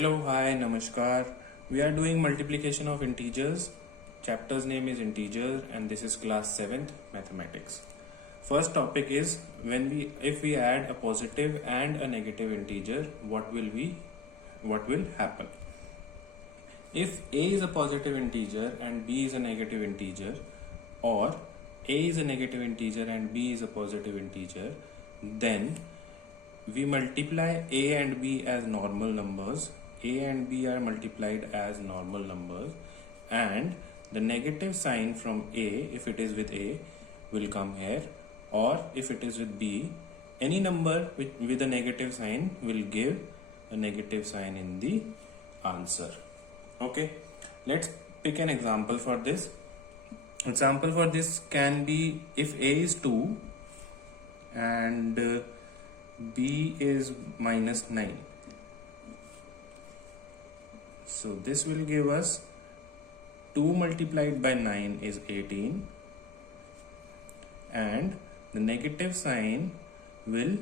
Hello, hi, namaskar. We are doing multiplication of integers. Chapter's name is integer and this is class 7th mathematics. First topic is if we add a positive and a negative integer, what will happen? If a is a positive integer and b is a negative integer, or a is a negative integer and b is a positive integer, then we multiply a and b as normal numbers. A and b are multiplied as normal numbers, and the negative sign from a, if it is with a, will come here, or if it is with b, any number with a negative sign will give a negative sign in the answer. Okay, let's pick an example for this. Example for this can be if a is 2 and b is -9. So this will give us 2 multiplied by 9 is 18, and the negative sign will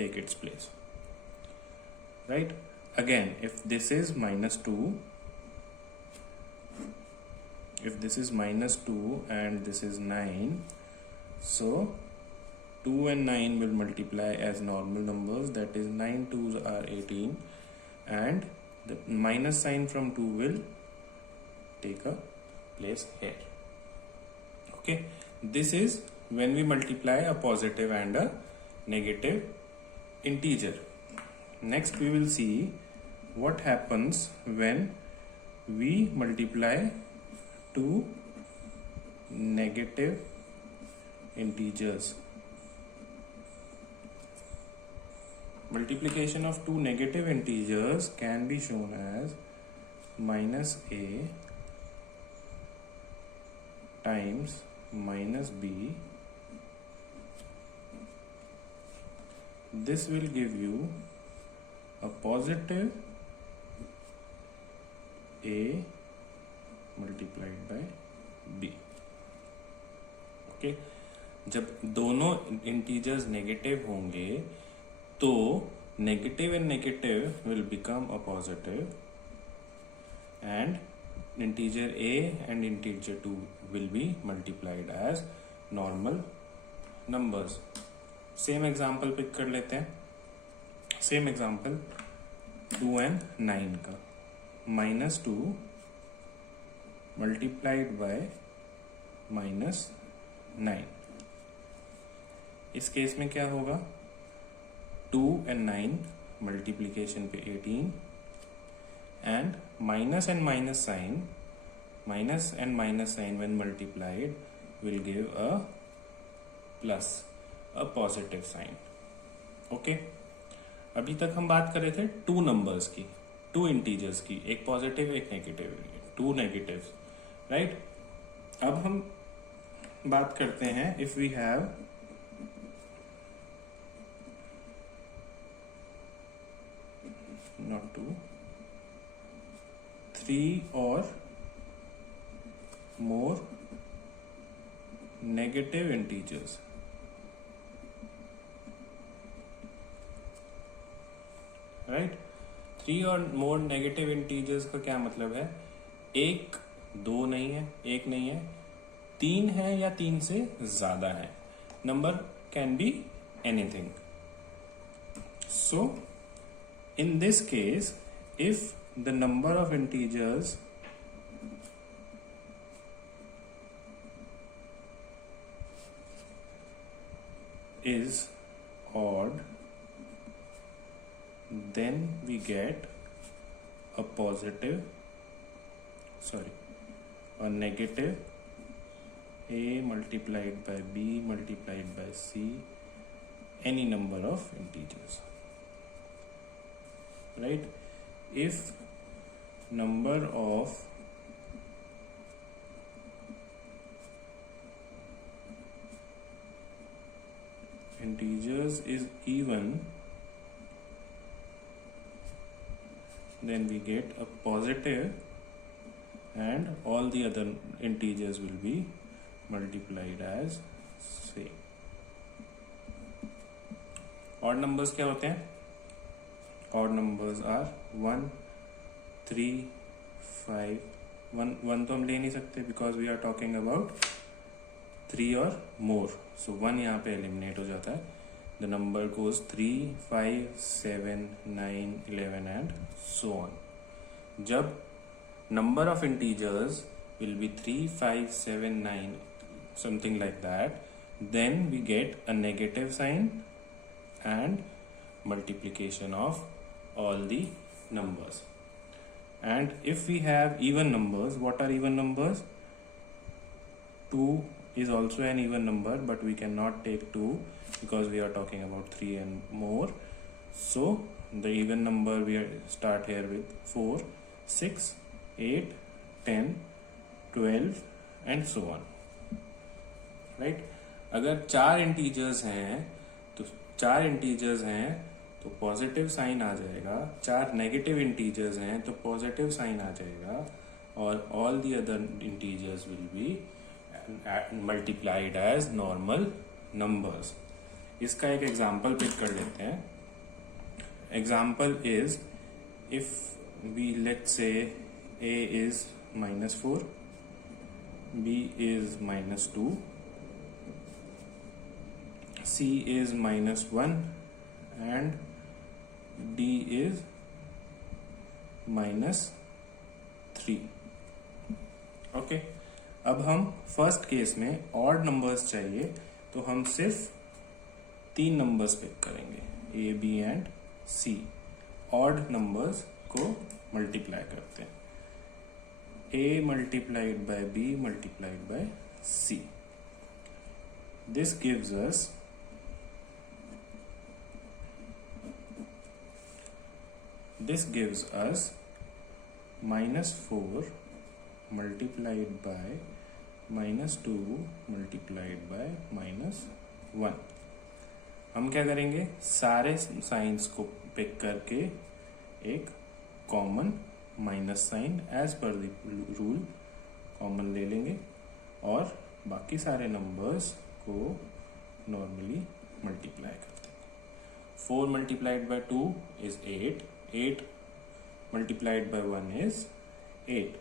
take its place. Right? Again, if this is -2, if this is -2 and this is 9, so 2 and 9 will multiply as normal numbers, that is 9 2s are 18, and the minus sign from 2 will take a place here. Okay, this is when we multiply a positive and a negative integer. Next we will see what happens when we multiply two negative integers. Multiplication of two negative integers can be shown as -a times -b. This will give you a positive a multiplied by b. Okay, जब दोनों integers negative होंगे तो negative and negative will become a positive, and integer a and integer 2 will be multiplied as normal numbers. Same example pick कर लेते हैं. Same example 2 and 9 का -2 multiplied by -9. इस case में क्या होगा? 2 and 9 multiplication पे 18, and minus and minus sign when multiplied will give a plus, a positive sign. Okay, अभी तक हम बात कर रहे थे टू नंबर्स की, टू इंटीजर्स की, एक पॉजिटिव एक नेगेटिव, टू नेगेटिव्स, राइट? अब हम बात करते हैं if we have not 2, 3 or more negative integers. Right? 3 और more negative integers का क्या मतलब है? एक, दो नहीं है, एक नहीं है, 3 है या 3 से ज्यादा है. Number can be anything. So in this case, if the number of integers is odd, then we get a negative a multiplied by b multiplied by c, any number of integers. Right? If number of integers is even, then we get a positive and all the other integers will be multiplied as same. Odd numbers क्या होते हैं? odd numbers are 1, 3, 5. 1 तो हम ले नहीं सकते because we are talking about 3 or more. So 1 यहाँ पे eliminate हो जाता है. The number goes 3, 5, 7, 9, 11 and so on. जब number of integers will be 3, 5, 7, 9, something like that, then we get a negative sign and multiplication of all the numbers. And if we have even numbers, what are even numbers? 2 is also an even number, but we cannot take 2 because we are talking about 3 and more. So the even number we start here with 4, 6, 8, 10, 12 and so on. Right? अगर 4 integers हैं तो positive sign आ जाएगा, 4 negative integers हैं तो positive sign आ जाएगा, और all the other integers will be multiplied as normal numbers. इसका एक एग्जांपल पिक कर लेते हैं. Example is if we let say a is -4, b is -2, c is -1 and d is -3. Okay, अब हम फर्स्ट केस में ऑड नंबर्स चाहिए तो हम सिर्फ 3 नंबर्स पिक करेंगे, a, b and c. Odd numbers को मल्टीप्लाई करते हैं. a multiplied by b multiplied by c. This gives us -4 multiplied by -2 multiplied by -1. हम क्या करेंगे, सारे साइंस को पिक करके एक common minus sign as per rule common ले लेंगे और बाकी सारे नंबर्स को नॉर्मली मल्टीप्लाई करते हैं. 4 multiplied by 2 is 8. 8 multiplied by 1 is 8.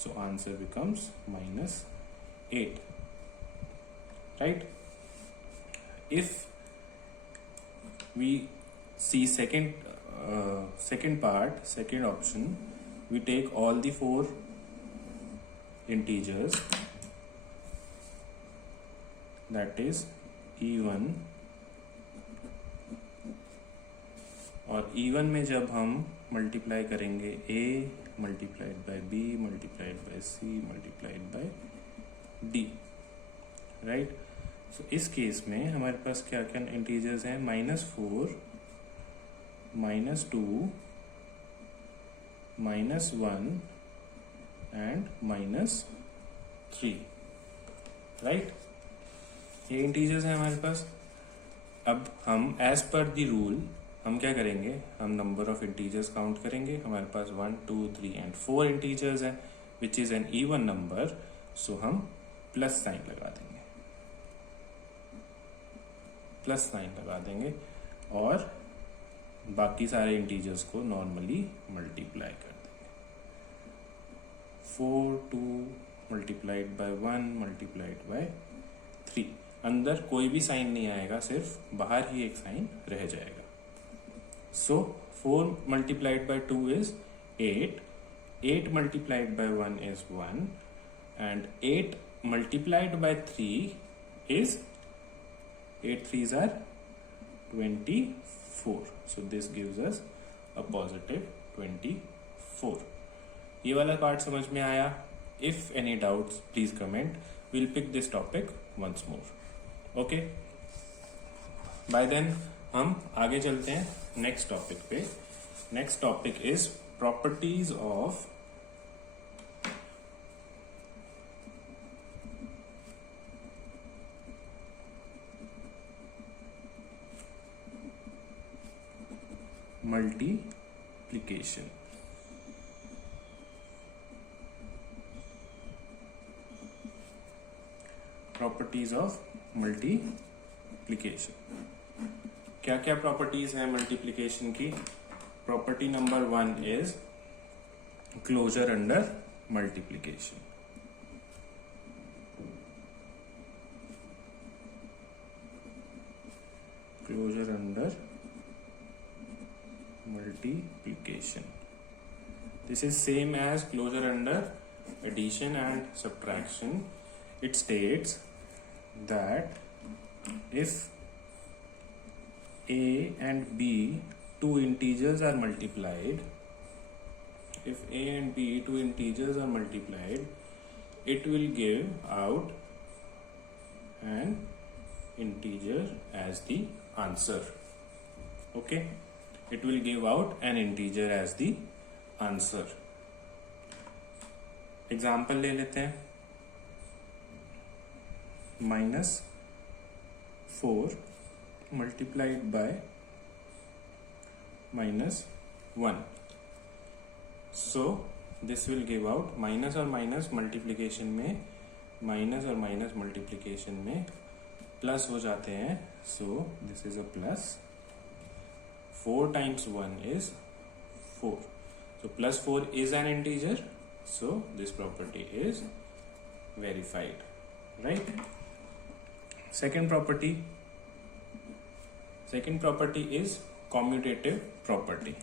So answer becomes -8. Right? If we see second option, we take all the 4 integers, that is even, और even में जब हम मल्टीप्लाई करेंगे a multiplied by b multiplied by c multiplied by d. Right? So इस case में हमारे पास क्या क्या इंटीजर्स हैं, -4, -2, -1 एंड -3. राइट? ये इंटीजर्स हैं हमारे पास. अब हम एज पर द रूल हम क्या करेंगे, हम नंबर ऑफ इंटीजर्स काउंट करेंगे. हमारे पास 1, 2, 3 एंड 4 इंटीजर्स हैं which is an even number. So हम प्लस साइन लगा देंगे और बाकी सारे इंटीजर्स को नॉर्मली मल्टीप्लाई कर देंगे. 4, 2 मल्टीप्लाइड बाय 1 मल्टीप्लाइड बाय 3. अंदर कोई भी साइन नहीं आएगा, सिर्फ बाहर ही एक साइन रह जाएगा. So 4 multiplied by 2 is 8. 8 multiplied by 1 is 1. And 8 multiplied by 3 is 8 3s are 24. So this gives us a positive 24. ये वाला पार्ट समझ में आया? If any doubts, please comment. We'll pick this topic once more. Okay? By then हम आगे चलते हैं next topic पे. Next topic is properties of multiplication. Properties of multiplication. क्या क्या प्रॉपर्टीज हैं मल्टीप्लिकेशन की? property number 1 is closure under multiplication. Closure under multiplication. This is same as closure under addition and subtraction. It states that if a and b, two integers are multiplied, if a and b, two integers are multiplied, it will give out an integer as the answer. Okay, it will give out an integer as the answer. Example ले लेते हैं. -4 multiplied by -1. So this will give out minus और minus multiplication में, minus और minus multiplication में plus हो जाते हैं. So this is a plus. 4 times 1 is 4. So +4 is an integer. So this property is verified, right? Second property is commutative property.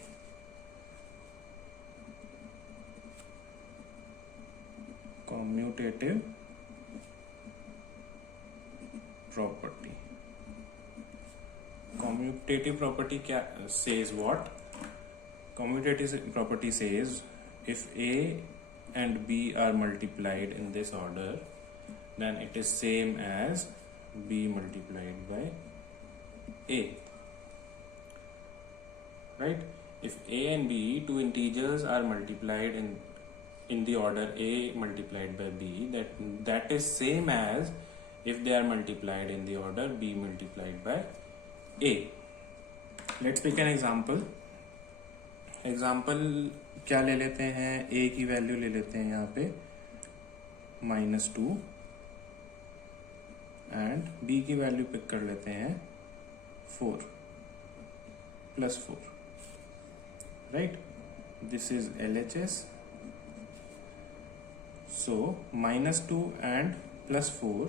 Commutative property. Commutative property says what? Commutative property says if A and B are multiplied in this order, then it is same as B multiplied by A. Right? If A and B, two integers, are multiplied in the order A multiplied by B, that is same as if they are multiplied in the order B multiplied by A. Let's pick an example. Example क्या ले लेते हैं? a की value ले लेते हैं यहाँ पे -2 एंड b की वैल्यू पिक कर लेते हैं 4 +4. Right, this is LHS. So -2 and +4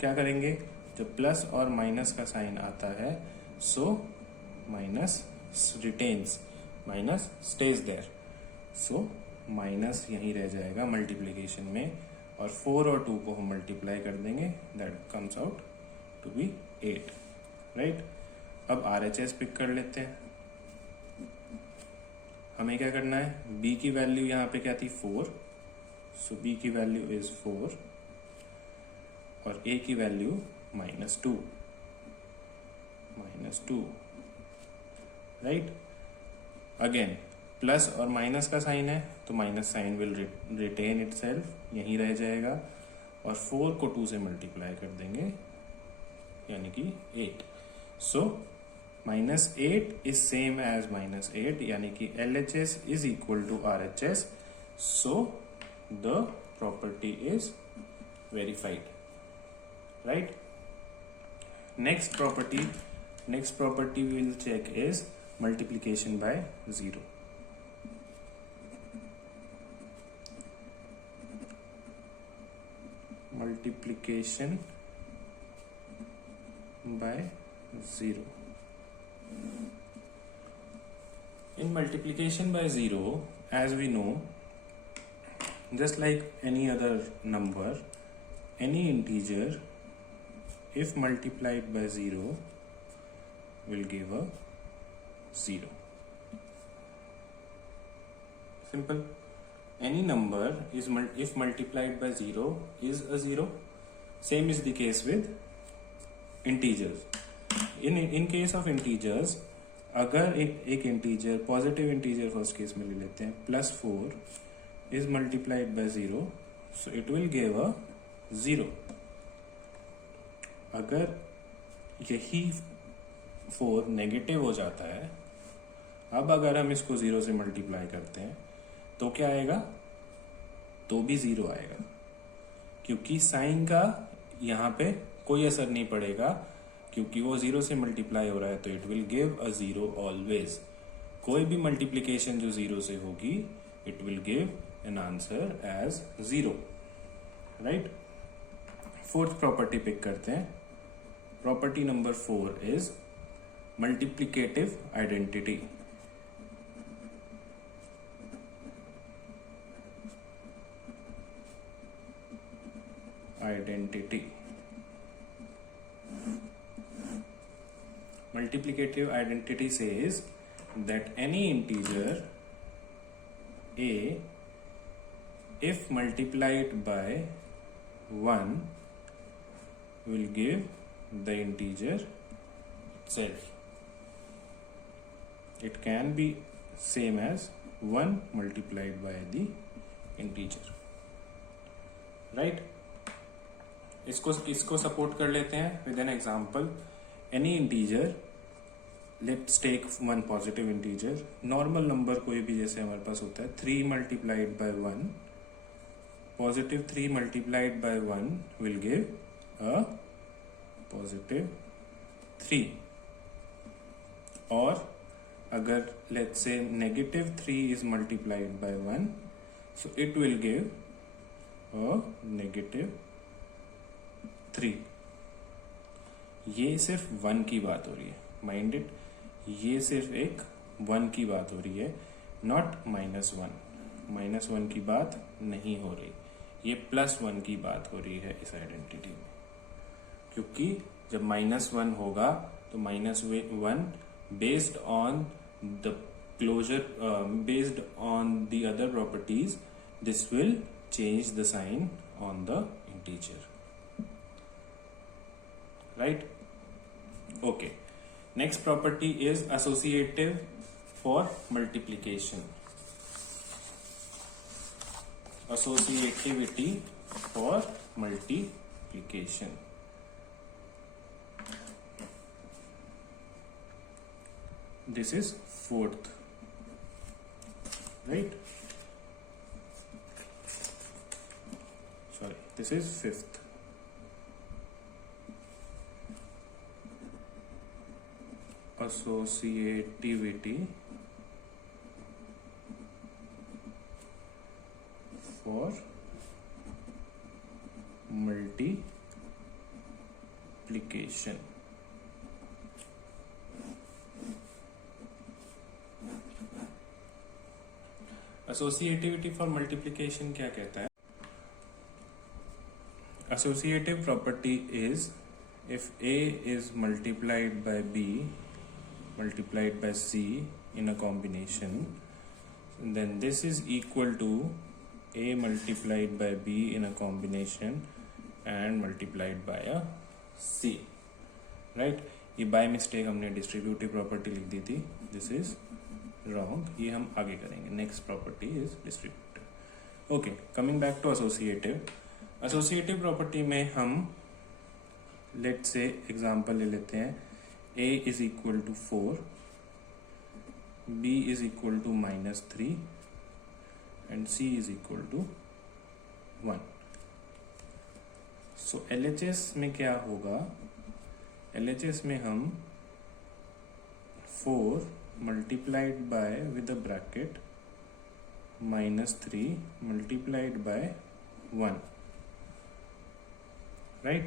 क्या करेंगे? जब प्लस और माइनस का साइन आता है, so minus retains, minus stays there. So minus यहीं रह जाएगा मल्टीप्लीकेशन में, और 4 और 2 को हम मल्टीप्लाई कर देंगे. That comes out to be 8. Right, अब RHS पिक कर लेते हैं. हमें क्या करना है? b की वैल्यू यहाँ पे क्या थी? 4. सो b की वैल्यू इज 4 और a की वैल्यू -2. राइट, अगेन प्लस और माइनस का साइन है तो minus sign will retain itself, यहीं रह जाएगा, और 4 को 2 से मल्टीप्लाई कर देंगे यानी कि 8. सो -8 इज सेम एज -8, यानी कि LHS is equal to RHS. So the property is verified. Right, next property we will check is multiplication by 0. Multiplication by 0. In multiplication by 0, as we know, just like any other number, any integer, if multiplied by 0, will give a 0. Simple. Any number is if multiplied by 0 is a 0. Same is the case with integers. In case of integers, अगर एक integer, positive integer first case में ले लेते हैं, +4 is multiplied by 0, so it will give a 0. अगर यही 4 negative हो जाता है, अब अगर हम इसको 0 से मल्टीप्लाई करते हैं तो क्या आएगा? तो भी 0 आएगा, क्योंकि साइन का यहाँ पे कोई असर नहीं पड़ेगा, क्योंकि वो 0 से मल्टीप्लाई हो रहा है, तो it will give a 0 always. कोई भी मल्टीप्लीकेशन जो 0 से होगी it will give an answer as 0, right. Fourth property pick करते हैं। Property number 4 is multiplicative identity. Multiplicative identity says that any integer a, if multiplied by 1, will give the integer itself. It can be same as 1 multiplied by the integer, right? इसको support कर लेते हैं with an example. Any integer, let's take one positive integer, normal number कोई भी जैसे हमारे पास होता है 3 multiplied by 1, positive 3 multiplied by 1 will give a positive 3। और अगर let's say negative 3 is multiplied by 1, so it will give a negative 3। ये सिर्फ 1 की बात हो रही है, माइंड इट, ये सिर्फ एक 1 की बात हो रही है, नॉट -1। -1 की बात नहीं हो रही, ये +1 की बात हो रही है इस आइडेंटिटी में। क्योंकि जब -1 होगा तो -1 based on the closure, based on the other properties, this will change the sign on the integer, right? Okay, next property is associative for multiplication. Associativity for multiplication. This is fourth, right? Sorry, this is fifth. Associativity for multiplication. Associativity for multiplication क्या कहता है? Associative property is if A is multiplied by B multiplied by C in a combination, then this is equal to A multiplied by B in a combination and multiplied by a C, right? ये by mistake हमने distributive property लिख दी थी, this is wrong, ये हम आगे करेंगे। Next property is distributive. Okay, coming back to associative. Associative property में हम लेट्स से एग्जांपल ले लेते हैं, A is equal to 4, B is equal to -3 and C is equal to 1. So LHS में क्या होगा? LHS में हम 4 multiplied by with a bracket -3 multiplied by 1, right?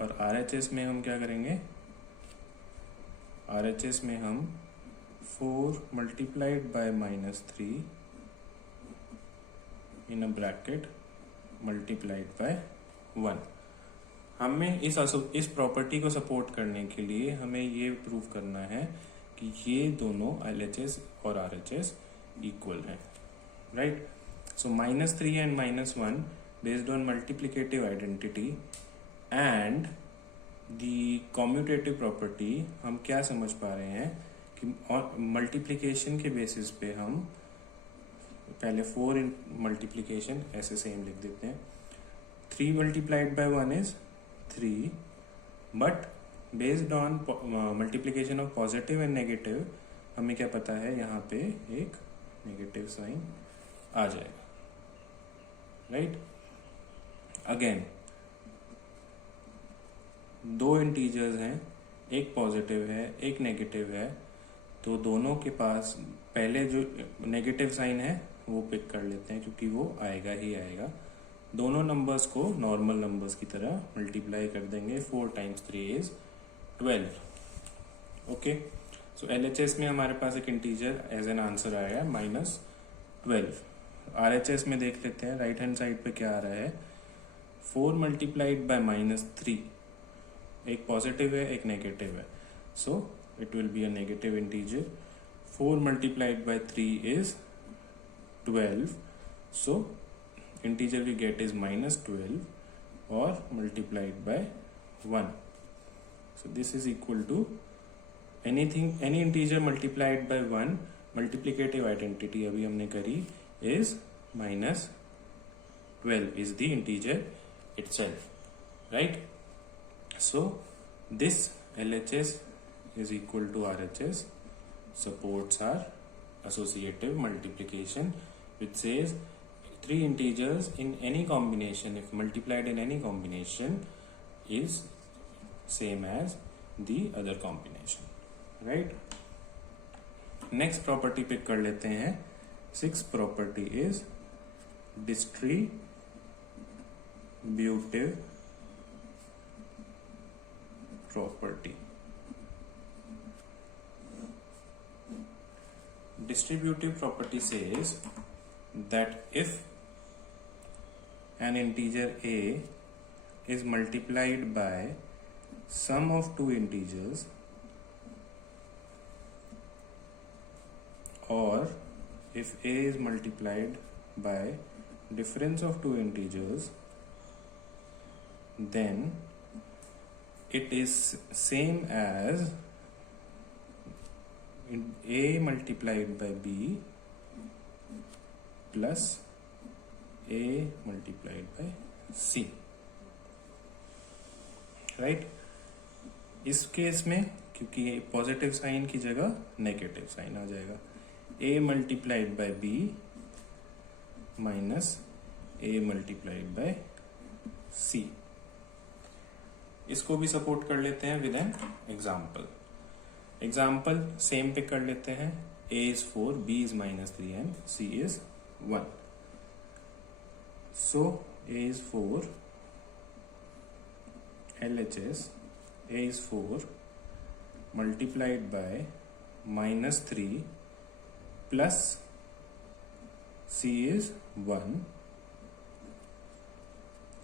और RHS में हम क्या करेंगे? RHS में हम 4 multiplied by -3 in a bracket multiplied by 1। हमें इस प्रॉपर्टी को सपोर्ट करने के लिए हमें ये प्रूव करना है कि ये दोनों LHS और RHS इक्वल हैं, right? So -3 and -1 based on multiplicative identity and the commutative property, हम क्या समझ पा रहे हैं कि मल्टीप्लिकेशन के बेसिस पे हम पहले 4 इन मल्टीप्लिकेशन ऐसे सेम लिख देते हैं। 3 multiplied by 1 is 3, but based on multiplication of positive and negative हमें क्या पता है, यहाँ पे एक नेगेटिव साइन आ जाएगा, राइट? अगेन 2 इंटीजर्स हैं, एक पॉजिटिव है एक नेगेटिव है, तो दोनों के पास पहले जो नेगेटिव साइन है वो पिक कर लेते हैं क्योंकि वो आएगा ही आएगा। दोनों नंबर्स को नॉर्मल नंबर्स की तरह मल्टीप्लाई कर देंगे। 4 times 3 is 12। Okay, so LHS में हमारे पास एक इंटीजर एज एन आंसर आया -12। RHS में देख लेते हैं, राइट हैंड साइड पे क्या आ रहा है। 4 मल्टीप्लाइड बाय -3, एक पॉजिटिव है एक नेगेटिव है, सो it will be a negative integer. 4 multiplied by 3 is 12, so integer we get is -12 or multiplied by 1. So this is equal to any integer multiplied by 1, multiplicative identity अभी हमने करी, is -12 is the integer itself, right? So this LHS is equal to RHS supports our associative multiplication, which says 3 integers in any combination, if multiplied in any combination, is same as the other combination, right? Next property pick कर लेते हैं। 6th property is distributive property. Distributive property says that if an integer a is multiplied by sum of 2 integers, or if a is multiplied by difference of 2 integers, then it is same as a multiplied by b plus a multiplied by c, right? इस case में क्योंकि positive sign की जगह negative sign आ जाएगा, a multiplied by b minus a multiplied by c। इसको भी support कर लेते हैं विद एन एग्जाम्पल सेम पे कर लेते हैं। a is 4, b is -3 and c is 1. So a is 4, LHS a is 4 multiplied by -3 plus c is 1,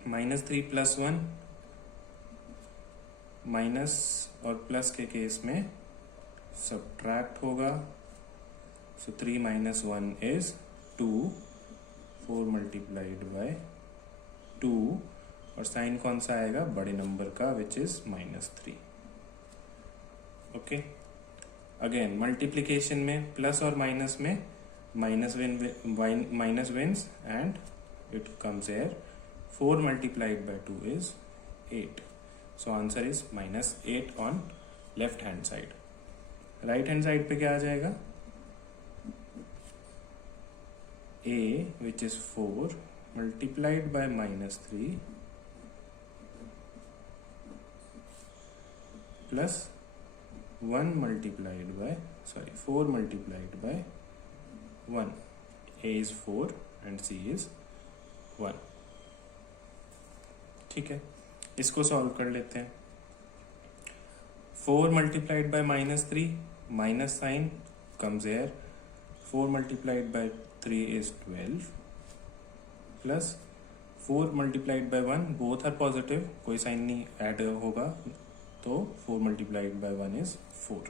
-3 plus 1, minus और प्लस के केस में सब्ट्रैक्ट होगा, so 3 minus 1 is 2, 4 multiplied by 2, और sign कौन सा आएगा, बड़े नंबर का, which is -3। Okay, again multiplication में प्लस और माइनस में minus wins and it comes here. 4 multiplied by 2 is 8, so answer is -8 on left hand side. Right hand side पे क्या आ जाएगा, a which is 4 multiplied by -3 plus 4 multiplied by 1। a is 4 and c is 1। ठीक है, इसको solve कर लेते हैं। 4 multiplied by -3, minus sign comes here, 4 multiplied by 3 is 12 plus 4 multiplied by 1, both are positive, कोई साइन नहीं ऐड होगा, तो 4 multiplied by 1 is 4।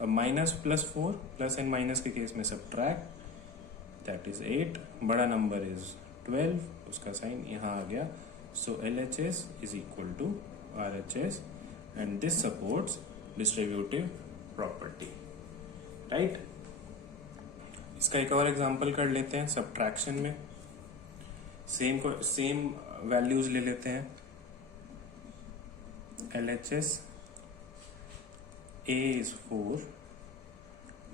अब minus plus 4, plus and minus के केस में सब्ट्रैक्ट, दैट इज 8, बड़ा नंबर इज 12, उसका sign यहाँ आ गया। सो LHS is equal to RHS and this supports distributive property, right? इसका एक और एग्जांपल कर लेते हैं सब्ट्रैक्शन में। सेम वैल्यूज ले लेते हैं। LHS a is 4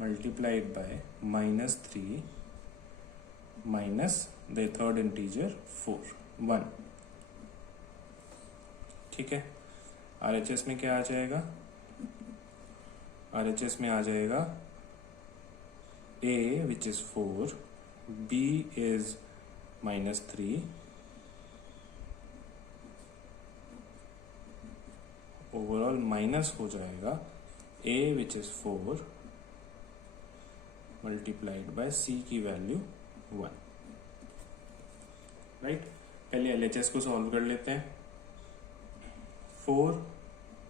multiplied by -3 minus the third integer 4, 1। ठीक है, RHS में क्या आ जाएगा, RHS में आ जाएगा A which is 4, B is -3, overall minus हो जाएगा A which is 4 multiplied by C की वैल्यू 1, राइट। पहले LHS को सॉल्व कर लेते हैं। 4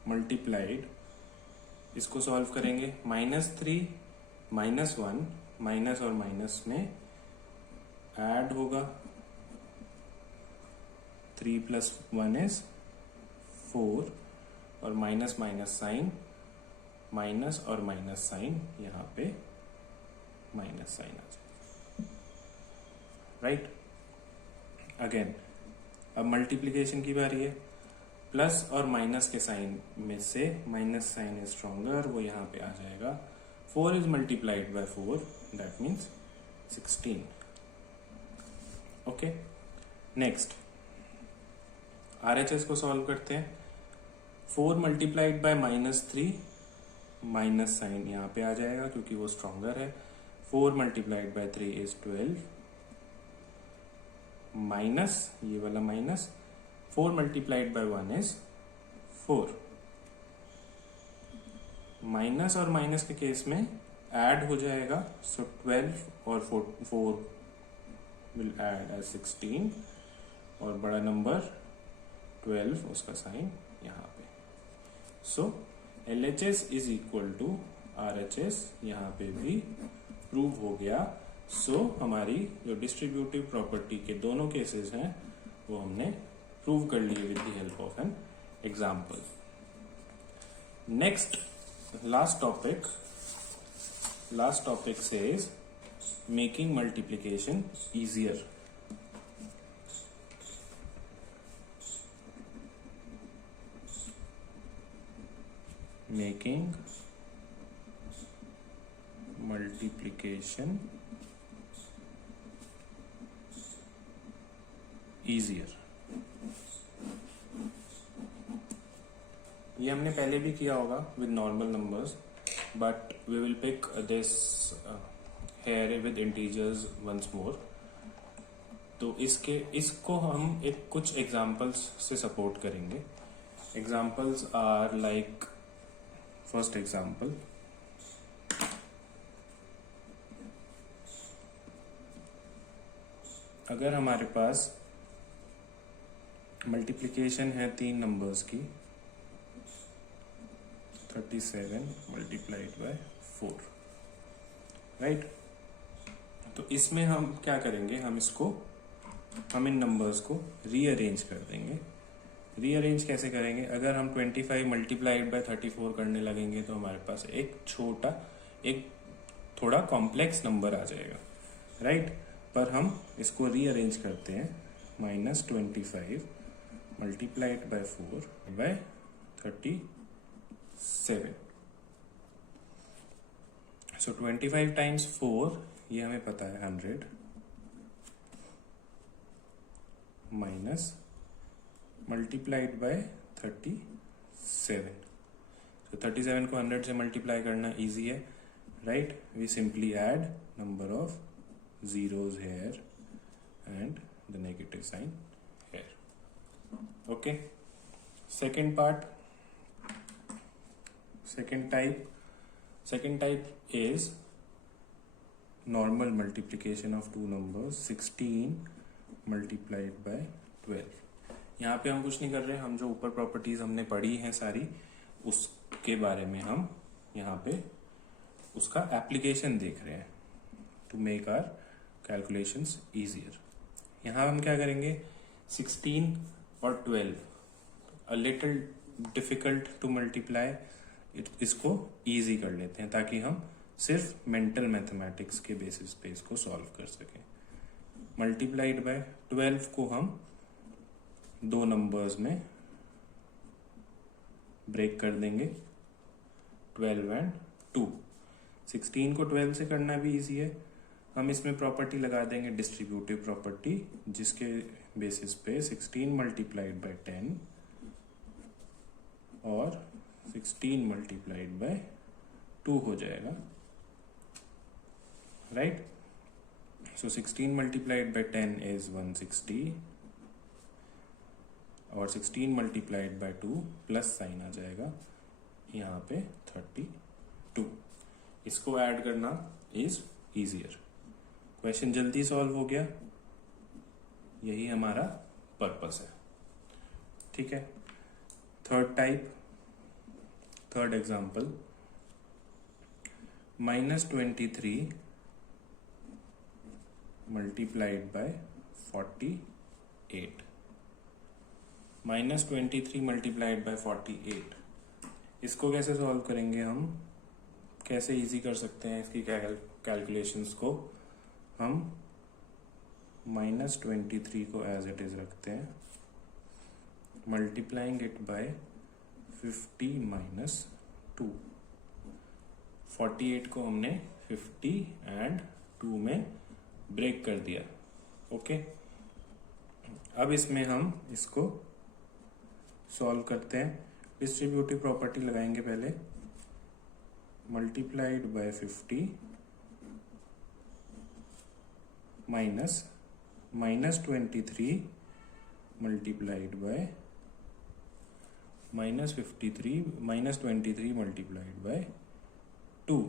मल्टीप्लाइड, इसको सॉल्व करेंगे, -3 -1, माइनस और माइनस में ऐड होगा, 3 + 1 is 4, और माइनस माइनस साइन, माइनस और माइनस साइन, यहाँ पे माइनस साइन आ जाएगा, राइट। अगेन अब मल्टीप्लिकेशन की बारी है। प्लस और माइनस के साइन में से माइनस साइन इज स्ट्रॉन्गर, वो यहाँ पे आ जाएगा। 4 is multiplied by 4, that means 16. Okay, next RHS को सॉल्व करते हैं। 4 मल्टीप्लाइड बाय -3, माइनस साइन यहाँ पे आ जाएगा क्योंकि वो स्ट्रॉन्गर है। 4 मल्टीप्लाइड बाय 3 is 12, माइनस ये वाला minus, 4 multiplied by 1 is 4। Minus और माइनस के केस में ऐड हो जाएगा, सो 12 और 4 विल ऐड एज 16, और बड़ा नंबर 12, उसका साइन यहाँ पे। So LHS is equal to RHS, यहाँ पे भी प्रूव हो गया। सो हमारी जो डिस्ट्रीब्यूटिव प्रॉपर्टी के दोनों केसेस हैं वो हमने प्रूव कर लिए with the help of an example. Next last topic says making multiplication easier. Making multiplication easier. ये हमने पहले भी किया होगा with normal numbers, but we will pick this here with integers once more. तो इसको हम एक कुछ एग्जांपल्स से सपोर्ट करेंगे। Examples are like, first example, अगर हमारे पास मल्टीप्लिकेशन है 3 नंबर्स की, 37 मल्टीप्लाइड बाय 4, राइट। तो इसमें हम क्या करेंगे, हम इन नंबर्स को रीअरेंज कर देंगे। रीअरेंज कैसे करेंगे, अगर हम 25 मल्टीप्लाइड बाय 34 करने लगेंगे तो हमारे पास एक थोड़ा कॉम्प्लेक्स नंबर आ जाएगा, राइट। पर हम इसको रीअरेंज करते हैं, -25 multiplied by 4 by 37। So 25 times 4, ये हमें पता है 100, माइनस मल्टीप्लाइड बाय 37। तो 37 को 100 से मल्टीप्लाई करना इजी है, right. We simply add number of zeros here and the negative sign here. Okay, second part, second type is normal multiplication of two numbers, 16 multiplied by 12। यहाँ पे हम कुछ नहीं कर रहे, हम जो ऊपर प्रॉपर्टीज हमने पढ़ी हैं सारी, उसके बारे में हम यहाँ पे उसका एप्लीकेशन देख रहे हैं to make our calculations easier. यहाँ हम क्या करेंगे, 16 और 12 a little difficult to multiply, इसको इजी कर लेते हैं ताकि हम सिर्फ मेंटल मैथमेटिक्स के बेसिस पे इसको सॉल्व कर सकें। मल्टीप्लाइड बाय 12 को हम दो नंबर्स में ब्रेक कर देंगे, 12 and 2। 16 को 12 से करना भी इजी है, हम इसमें प्रॉपर्टी लगा देंगे, डिस्ट्रीब्यूटिव प्रॉपर्टी, जिसके बेसिस पे 16 मल्टीप्लाइड बाय 10 और 16 मल्टीप्लाइड बाय 2 हो जाएगा, right. So 16 multiplied by 10 is 160 और 16 मल्टीप्लाइड बाय 2 प्लस साइन आ जाएगा यहाँ पे 32। इसको ऐड करना इज इजियर। क्वेश्चन जल्दी सॉल्व हो गया, यही हमारा पर्पस है, ठीक है। Third type, third example, -23 multiplied by 48। -23 multiplied by 48, इसको कैसे सॉल्व करेंगे हम, कैसे इजी कर सकते हैं इसकी कैलकुलेशंस को। हम -23 को एज इट इज रखते हैं, मल्टीप्लाइंग इट बाय 50 माइनस 2। 48 को हमने 50 एंड 2 में ब्रेक कर दिया, ओके। अब इसमें हम इसको सॉल्व करते हैं। डिस्ट्रीब्यूटिव प्रॉपर्टी लगाएंगे पहले, multiplied by 50 minus -23 multiplied by -23 multiplied by 2,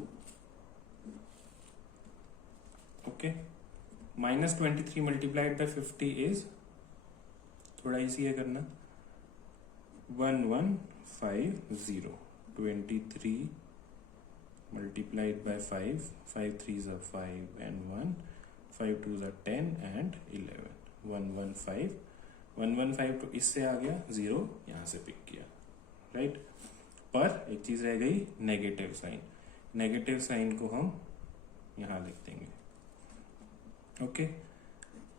okay. -23 multiplied by 50 is, थोड़ा इजी है करना, 1150। 23 multiplied by 5, 5 3s are 5 and 1, 5 2s are 10 and 11, 115। 115 तो इससे आ गया, 0 यहाँ से पिक किया, राइट। पर एक चीज रह गई, नेगेटिव साइन। नेगेटिव साइन को हम यहाँ लिख देंगे, ओके।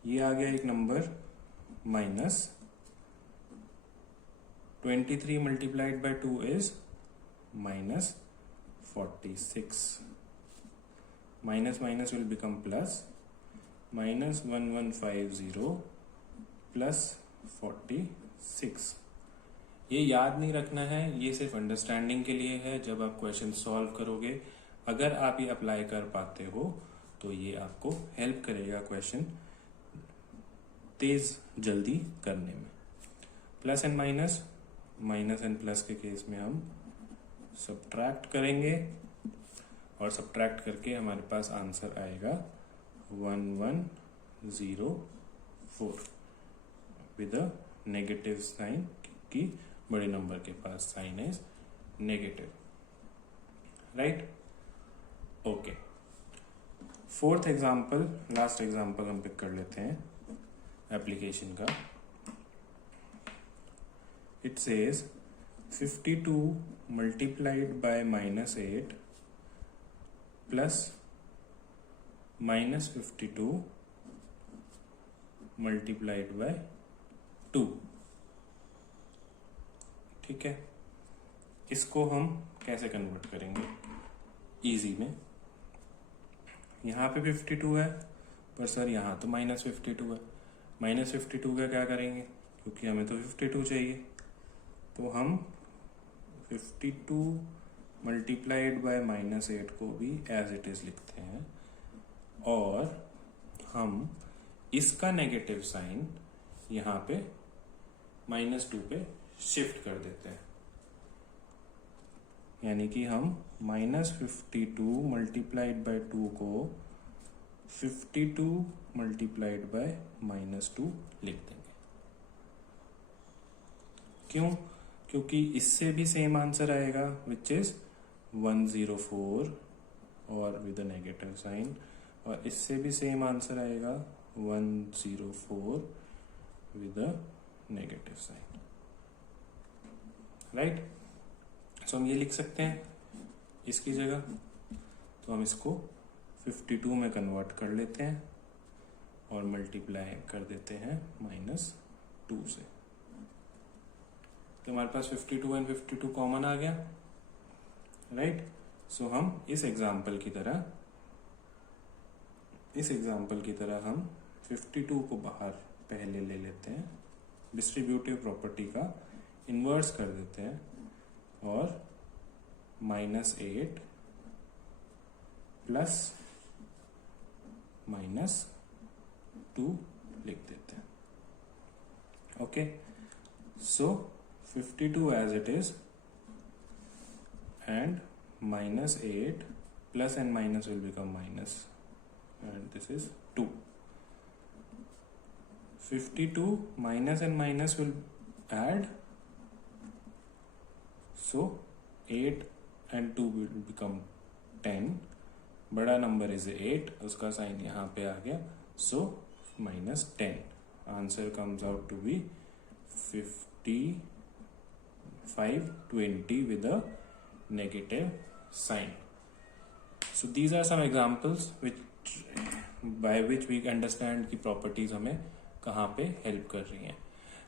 ये आ गया एक number, -23 multiplied by 2 is -46। Minus minus will become plus, -1150 plus 46। ये याद नहीं रखना है, ये सिर्फ अंडरस्टैंडिंग के लिए है। जब आप क्वेश्चन सॉल्व करोगे, अगर आप ये अप्लाई कर पाते हो तो ये आपको हेल्प करेगा क्वेश्चन तेज जल्दी करने में। Plus and minus, minus and plus के केस में हम सब्ट्रैक्ट करेंगे और सब्ट्रैक्ट करके हमारे पास आंसर आएगा 1104 विद अ नेगेटिव साइन, कि बड़े नंबर के पास sign is negative, right, okay. Fourth example, last example हम पिक कर लेते हैं एप्लीकेशन का। It says 52 multiplied by -8 plus -52 multiplied by 2, ठीक है। इसको हम कैसे कन्वर्ट करेंगे इजी में। यहाँ पे 52 है, पर सर यहाँ तो -52 है। -52 का क्या करेंगे, क्योंकि हमें तो 52 चाहिए, तो हम 52 मल्टीप्लाइड बाय -8 को भी एज इट इज लिखते हैं और हम इसका नेगेटिव साइन यहाँ पे -2 पे शिफ्ट कर देते हैं। यानी कि हम -52 मल्टीप्लाइड बाय 2 को 52 मल्टीप्लाइड बाय -2 लिख देंगे। क्यों? क्योंकि इससे भी सेम आंसर आएगा, विच इज 104 और विद अ नेगेटिव साइन, और इससे भी सेम आंसर आएगा 104 with a negative sign, right. So हम ये लिख सकते हैं इसकी जगह, तो हम इसको 52 में कन्वर्ट कर लेते हैं और मल्टीप्लाई कर देते हैं -2 से, तो हमारे पास 52 एंड 52 कॉमन आ गया, राइट। सो हम इस एग्जाम्पल की तरह हम 52 को बाहर पहले ले लेते हैं, डिस्ट्रीब्यूटिव प्रॉपर्टी का इन्वर्स कर देते हैं और -8 प्लस माइनस 2 लिख देते हैं. Okay, so 52 as it is and minus 8 plus and minus will become minus and this is 2. 52 minus and minus will add, so 8 and 2 will become 10. बड़ा नंबर इज 8, उसका साइन यहाँ पे आ गया, सो minus 10. Answer comes out to be 5520 with a negative sign. So these are some examples by which we understand कि properties हमें कहाँ पे help कर रही हैं.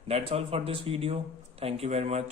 That's all for this video. Thank you very much.